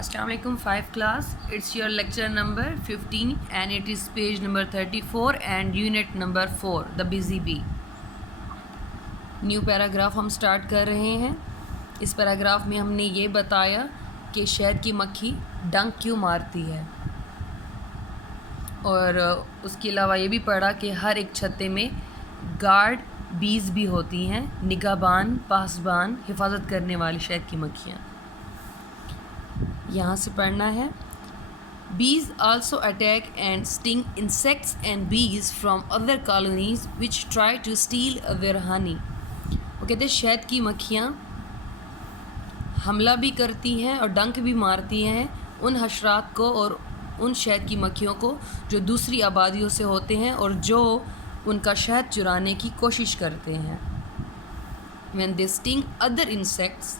Assalamu alaikum 5 class. It's your lecture number 15 and it is page number 34 and unit number 4, the busy bee. New paragraph हम start कर रहे हैं. इस paragraph में हमने ये बताया कि शहद की मक्खी डंक क्यों मारती है, और उसके अलावा ये भी पढ़ा कि हर एक छत्ते में गार्ड बीज भी होती हैं, निगाहबान, पासबान, हिफाजत करने वाली शहद की मक्खियाँ. यहाँ से पढ़ना है. Bees also attack and sting insects and bees from other colonies which try to steal their honey. वो कहते हैं शहद की मक्खियाँ हमला भी करती हैं और डंक भी मारती हैं उन हशरात को और उन शहद की मक्खियों को जो दूसरी आबादियों से होते हैं और जो उनका शहद चुराने की कोशिश करते हैं. When they sting other insects,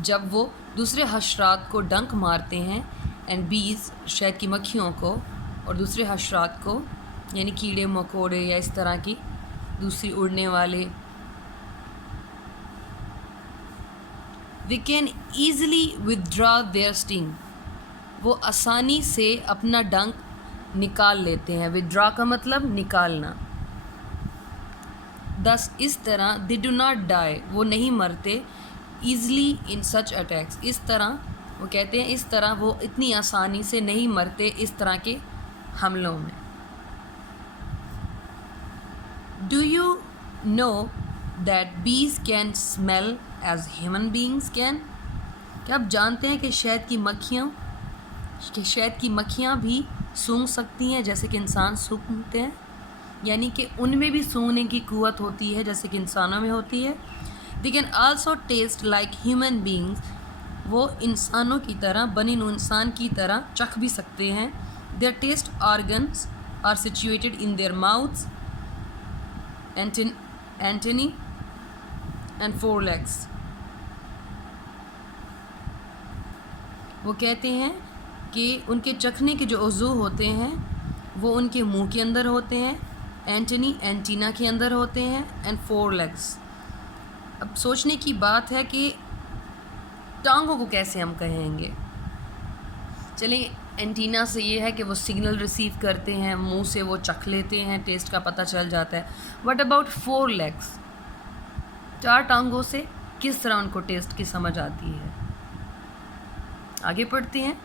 जब वो दूसरे हशरात को डंक मारते हैं, एंड बीज शहद की मक्खियों को और दूसरे हशरात को यानी कीड़े मकोड़े या इस तरह की दूसरी उड़ने वाले, they can easily withdraw their sting. वो आसानी से अपना डंक निकाल लेते हैं. withdraw का मतलब निकालना. thus इस तरह they do not die, वो नहीं मरते. easily in such attacks, इस तरह वो कहते हैं इस तरह वो इतनी आसानी से नहीं मरते इस तरह के हमलों में. Do you know that bees can smell as human beings can? क्या आप जानते हैं कि शहद की मक्खियाँ भी सूंघ सकती हैं जैसे कि इंसान सूंघते हैं, यानी कि उनमें भी सूंघने की कुव्वत होती है जैसे कि इंसानों में होती है. They can also taste like human beings. वो इंसानों की तरह, बनी नूं इंसान की तरह चख भी सकते हैं. Their taste organs are situated in their mouths, antennae and forelegs. वो कहते हैं कि उनके चखने के जो उज़ू होते हैं वो उनके मुंह के अंदर होते हैं, एंटीना के अंदर होते हैं, एंड फोरलेग्स. अब सोचने की बात है कि टांगों को कैसे हम कहेंगे. चलें, एंटीना से ये है कि वो सिग्नल रिसीव करते हैं, मुंह से वो चख लेते हैं, टेस्ट का पता चल जाता है. What about four legs? 4 टांगों से किस तरह उनको टेस्ट की समझ आती है. आगे पढ़ते हैं.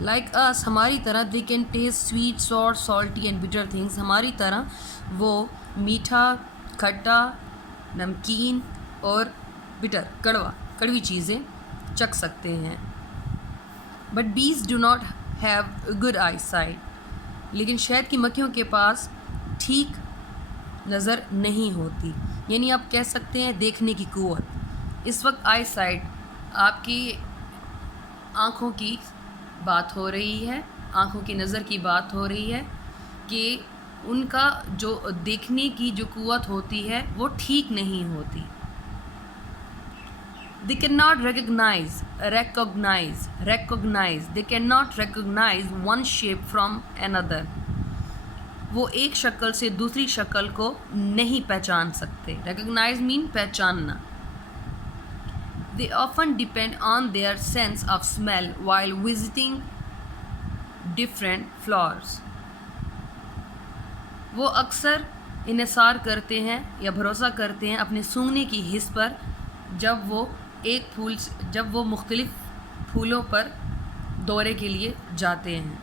लाइक अस, हमारी तरह, they can taste sweet, sour, salty and bitter things. हमारी तरह वो मीठा, खट्टा, नमकीन और बिटर, कड़वी चीज़ें चख सकते हैं. बट बीज do not have good I site. लेकिन शहद की मक्खियों के पास ठीक नज़र नहीं होती, यानी आप कह सकते हैं देखने की कुव्वत. इस वक्त आई साइट आपकी आँखों की बात हो रही है, आँखों की नज़र की बात हो रही है कि उनका जो देखने की जो कुव्वत होती है वो ठीक नहीं होती. They cannot recognize, they cannot recognize one shape from another. वो एक शक्ल से दूसरी शक्ल को नहीं पहचान सकते. Recognize mean पहचानना. They often depend on their sense of smell while visiting different flowers. वो अक्सर इन्हिसार करते हैं या भरोसा करते हैं अपने सूंघने की हिस्स पर जब वो मुख्तलिफ फूलों पर दौरे के लिए जाते हैं.